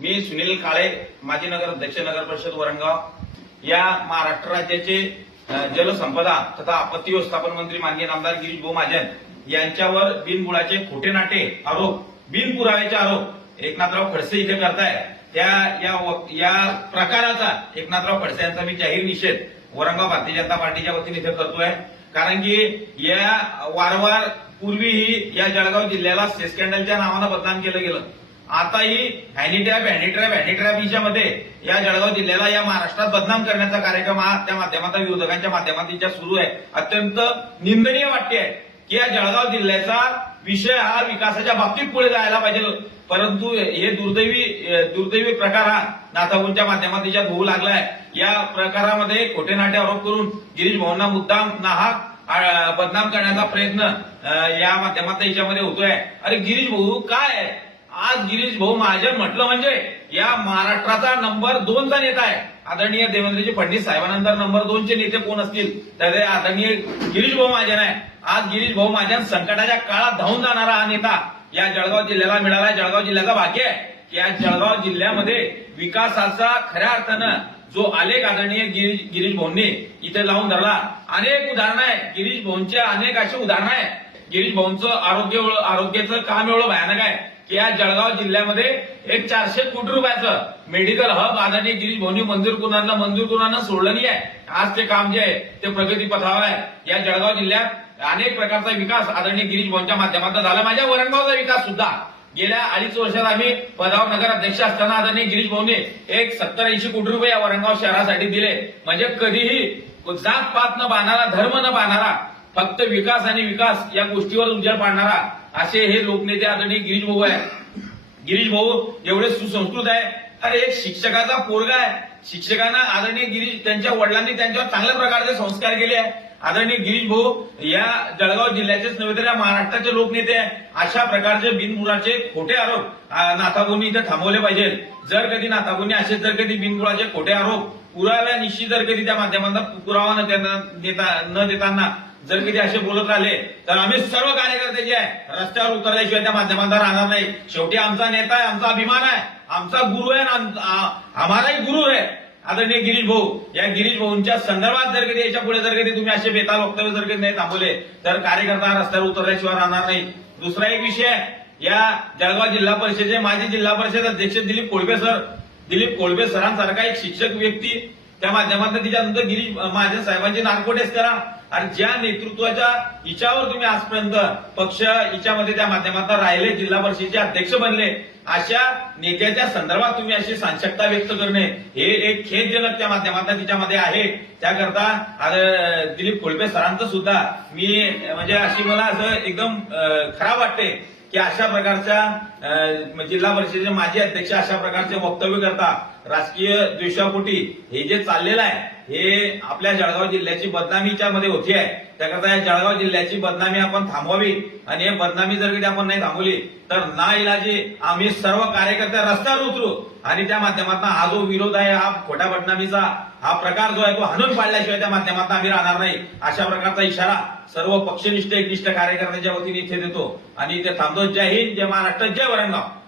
मी सुनील काळे माजी नगर अध्यक्ष नगर परिषद वरणगाव या महाराष्ट्र राज्याचे जलसंपदा तथा आपत्ती व्यवस्थापन मंत्री माननीय नामदार गिरीश भाऊ महाजन यांच्यावर बिनबुडाचे खोटे नाटे आरोप बिनपुराव्याचे आरोप एकनाथराव खडसे इथे करताय. त्या या व- या प्रकाराचा एकनाथराव खडसे यांचा मी जाहीर निषेध वरंगाव भारतीय जनता पार्टीच्या वतीने इथे करतोय. कारण की या वारंवार पूर्वीही या जळगाव जिल्ह्याला सेस नावानं बदनाम केलं गेलं. आताही हॅनिट्रॅप हॅनिट्रॅप हॅनिट्रॅप हिच्यामध्ये या जळगाव जिल्ह्याला या महाराष्ट्रात बदनाम करण्याचा कार्यक्रम हा त्या माध्यमातून विरोधकांच्या माध्यमात सुरू आहे. अत्यंत निंदनीय वाटते आहे की या जळगाव जिल्ह्याचा विषय हा विकासाच्या बाबतीत पुढे जायला पाहिजे. परंतु हे दुर्दैवी दुर्दैवी प्रकार हा नाथाबूंच्या माध्यमातून होऊ लागलाय या प्रकारामध्ये खोटे नाटे आरोप करून गिरीश भाऊंना मुद्दाम नाहक बदनाम करण्याचा प्रयत्न या माध्यमात याच्यामध्ये होतोय. अरे गिरीश भाऊ काय आहे? आज गिरीश भाऊ महाजन म्हटलं म्हणजे या महाराष्ट्राचा नंबर दोनचा नेता आहे. आदरणीय देवेंद्रजी फडणवीस साहेबानंतर नंबर दोनचे नेते कोण असतील? तर ते आदरणीय गिरीश भाऊ महाजन आहे आज गिरीश भाऊ महाजन संकटाच्या काळात धावून जाणारा हा नेता या जळगाव जिल्ह्याला मिळाला जळगाव जिल्ह्याचा भाग्य आहे की या जळगाव जिल्ह्यामध्ये विकासाचा खऱ्या अर्थानं जो आलेख आदरणीय गिरीश गिरीश भाऊंनी इथे लावून धरला. अनेक उदाहरणं आहे गिरीश भाऊंचे अनेक अशी उदाहरणं आहे गिरीश भाऊंचं आरोग्य आरोग्याचं काम एवढं भयानक आहे की या जळगाव जिल्ह्यामध्ये एक चारशे कोटी रुपयाचं मेडिकल हब आदरणीय गिरीश भाऊनी मंजूर कुणाला मंजूर करून सोडलं नाही आहे. आज ते काम जे आहे ते प्रगती पथावर आहे. या जळगाव जिल्ह्यात अनेक प्रकारचा विकास आदरणीय गिरीश भाऊंच्या माध्यमातून झाला. माझ्या वरणगावचा विकास सुद्धा. गेल्या अडीच वर्षात आम्ही पदावर नगर अध्यक्ष असताना आदरणीय गिरीश भाऊने एक सत्तर ऐंशी कोटी रुपये या वरणगाव शहरासाठी दिले. म्हणजे कधीही जात पात न बांधणारा धर्म न बांधणारा फक्त विकास आणि विकास या गोष्टीवर उजेड पाडणारा असे हे लोकनेते आदरणीय गिरीश भाऊ आहे गिरीश भाऊ एवढे सुसंस्कृत आहे. अरे एक शिक्षकाचा पोरगा आहे. शिक्षकांना आदरणीय गिरीश त्यांच्या वडिलांनी त्यांच्यावर चांगल्या प्रकारचे संस्कार केले आहे आदरणीय गिरीश भाऊ या जळगाव जिल्ह्याचेच नव्हे तर या महाराष्ट्राचे लोकनेते आहे अशा प्रकारचे बिनबुडाचे खोटे आरोप आ, नाथाबोंनी इथे थांबवले पाहिजे. जर कधी नाथाबोंनी असे जर कधी बिनबुडाचे खोटे आरोप. पुराव्या निश्चित जर कधी त्या माध्यमांना पुरावा न देता न देताना जर कधी असे बोलत राहिले तर आम्ही सर्व कार्यकर्ते जे आहे. रस्त्यावर उतरल्याशिवाय त्या माध्यमांचा राहणार नाही. शेवटी आमचा नेता आहे आमचा अभिमान आहे. आमचा गुरु आहे आम्हालाही गुरु आहे. आदरणीय गिरीश भाऊ या गिरीश भाऊंच्या संदर्भात जर कधी याच्यापुढे जर कधी तुम्ही असे बेताल वक्तव्य जर कधी नाही थांबवले तर कार्यकर्ता रस्त्यावर उतरल्याशिवाय राहणार नाही. दुसरा एक विषय आहे. या जळगाव जिल्हा परिषदेचे माजी जिल्हा परिषद अध्यक्ष दिलीप कोळबे सर. दिलीप कोळबे सरांसारखा एक शिक्षक व्यक्ती त्या माध्यमातून तिच्यानंतर गिरीश महाजन साहेबांची नार्कोटेस करा आणि ज्या नेतृत्वाच्या हिच्यावर तुम्ही आजपर्यंत पक्ष हिच्यामध्ये त्या माध्यमातून राहिले जिल्हा परिषदेचे अध्यक्ष बनले अशा नेत्याच्या संदर्भात तुम्ही अशी साशक्ता व्यक्त करणे हे एक खेदजनक त्या माध्यमातून तिच्यामध्ये आहे. त्याकरता दिलीप कोळपे सरांचं सुद्धा मी म्हणजे अशी मला असं एकदम खराब वाटते. की अशा प्रकारच्या जिल्हा परिषदेचे माजी अध्यक्ष अशा प्रकारचे वक्तव्य करता राजकीय द्वेषापोटी हे जे चाललेलं आहे हे आपल्या जळगाव जिल्ह्याची बदनामीच्या मध्ये होती आहे. त्याकरता या जळगाव जिल्ह्याची बदनामी आपण थांबवावी आणि हे बदनामी जर कधी आपण नाही थांबवली तर ना इलाजी आम्ही सर्व कार्यकर्ते रस्त्यावर उतरू. आणि त्या माध्यमातून हा जो विरोध आहे हा खोट्या बदनामीचा हा प्रकार जो आहे तो हाणून पाडल्याशिवाय त्या माध्यमात आम्ही राहणार नाही. अशा प्रकारचा इशारा सर्व पक्षनिष्ठ एकनिष्ठ कार्यकर्त्यांच्या वतीने इथे देतो. आणि इथे थांबतो. जय हिंद जय महाराष्ट्र जय वरणगाव